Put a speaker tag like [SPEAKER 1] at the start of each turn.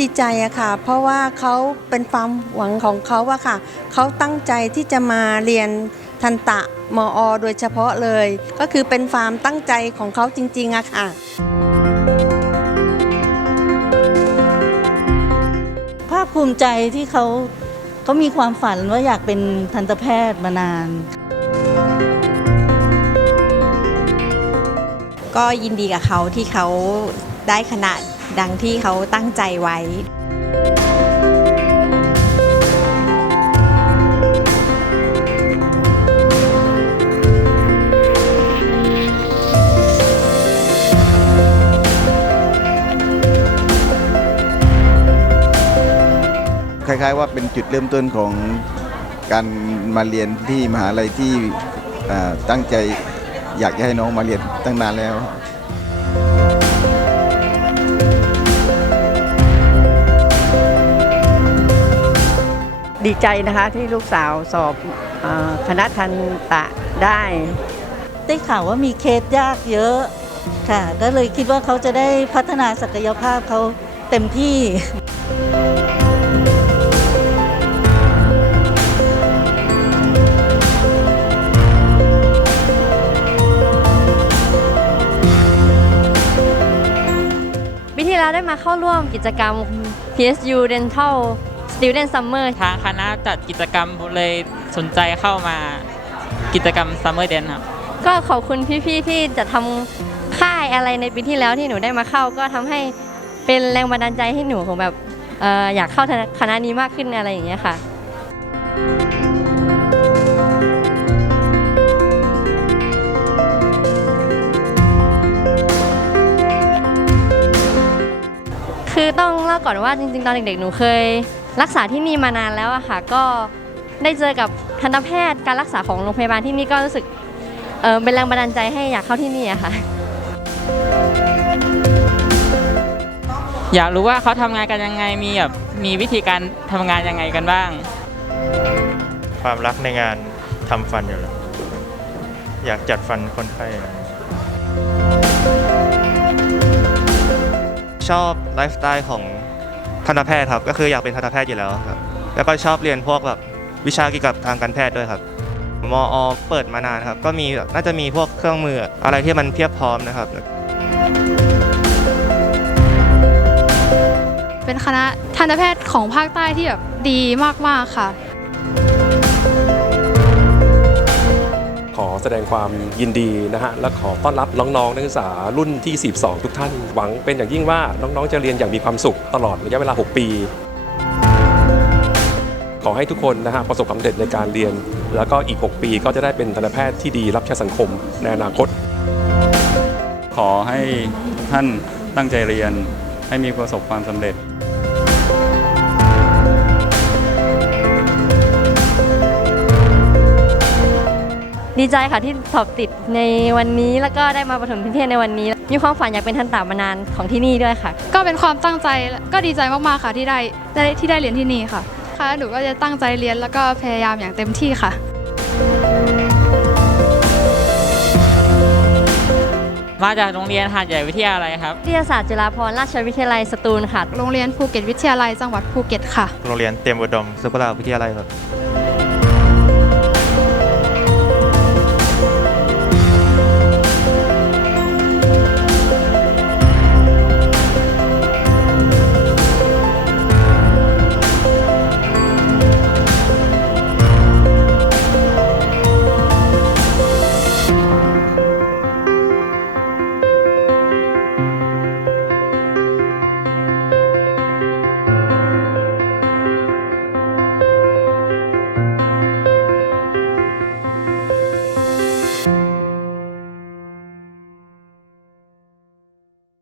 [SPEAKER 1] ดีใจอะค่ะ เพราะว่าเขาเป็นความหวังของเขาอะค่ะ เขาตั้งใจที่จะมาเรียนทันตะมอ โดยเฉพาะเลย ก็คือเป็นความตั้งใจของเขาจริงๆอะค่ะ
[SPEAKER 2] ภาคภูมิใจที่เขาเขามีความฝันว่าอยากเป็นทันตแพทย์มานาน
[SPEAKER 3] ก็ยินดีกับเขาที่เขาได้ขนา ดังที่เขาตั้งใจไว้
[SPEAKER 4] คล้ายๆว่าเป็นจุดเริ่มต้นของการมาเรียนที่มหาลัยที่ตั้งใจอยากจะให้น้องมาเรียนตั้งนานแล้ว
[SPEAKER 5] ดีใจนะคะที่ลูกสาวสอบออคณะทันตะได้
[SPEAKER 2] ได้ข่าวว่ามีเคสยากเยอะค่ะ ก็เลยคิดว่าเขาจะได้พัฒนาศักยภาพเขาเต็มที่
[SPEAKER 6] ปีที่แล้วได้มาเข้าร่วมกิจกรรม PSU Dental Student Summer
[SPEAKER 7] ทางคณะจัดกิจกรรมเลยสนใจเข้ามากิจกรรม Summer Dance ครับ
[SPEAKER 6] ก็ขอบคุณพี่ๆที่จะทำค่ายอะไรในปีที่แล้วที่หนูได้มาเข้า ก็ทำให้เป็นแรงบันดาลใจให้หนูของแบบเอ่ออยากเข้าคณะนี้มากขึ้นอะไรอย่างเงี้ยค่ะคือต้องเล่าก่อนว่าจริงๆ ตอนเด็กๆ หนูเคย รักษาที่นี่มานานแล้วอะค่ะ ก็ได้เจอกับทันตแพทย์การรักษาของโรงพยาบาลที่นี่ก็รู้สึกเออเป็นแรงบันดาลใจให้อยากเข้าที่นี่อะค่ะ
[SPEAKER 7] อยากรู้ว่าเขาทำงานกันยังไงมีแบบมีวิธีการทำงานยังไงกันบ้าง
[SPEAKER 8] ความรักในงานทำฟันอยู่แล้วอยากจัดฟันคนไข้
[SPEAKER 9] ชอบไลฟ์สไตล์ของ ทันตแพทย์ครับก็คืออยากเป็นทันตแพทย์อยู่แล้วครับแล้วก็ชอบเรียนพวกแบบวิชาเกี่ยวกับทางการแพทย์ด้วยครับมอเปิดมานานครับ ก็มีน่าจะมีพวกเครื่องมืออะไรที่มันเพียบพร้อมนะครับ
[SPEAKER 10] เป็นคณะทันตแพทย์ของภาคใต้ที่แบบดีมากๆค่ะ
[SPEAKER 11] แสดงความยินดีนะฮะและขอต้อนรับน้องๆนักศึกษารุ่นที่ 42 ทุกท่านหวังเป็นอย่างยิ่งว่าน้องๆจะเรียนอย่างมีความสุขตลอดระยะเวลา 6 ปี ขอให้ทุกคนนะฮะประสบความสำเร็จในการเรียน แล้วก็อีก 6 ปีก็จะได้เป็นทันตแพทย์ที่ดีรับใช้สังคมในอนาคต
[SPEAKER 12] ขอให้ท่านตั้งใจเรียนให้มีประสบความสำเร็จ
[SPEAKER 6] ดีใจค่ะที่สอบติดในวันนี้แล้วก็ได้มาประถมนิเทศในวันนี้ มีความฝันอยากเป็นทันตามานานของที่นี่ด้วยค่ะ
[SPEAKER 10] ก็เป็นความตั้งใจก็ดีใจมากๆค่ะที่ได้ได้ที่ได้เรียนที่นี่ค่ะ ค่ะหนูก็จะตั้งใจเรียนแล้วก็พยายามอย่างเต็มที่ค่ะ
[SPEAKER 7] มาจากโรงเรียนหาดใหญ่วิทยาลัยครับ
[SPEAKER 6] วิทยาศาสตร์จุฬาภรณราชวิทยาลัยสตูลค่ะ
[SPEAKER 10] โรงเรียนภูเก็ตวิทยาลัยจังหวัดภูเก็ตค่ะ
[SPEAKER 8] โรงเรียนเตรียมอุดมสุขลาวิทยาลัยครับ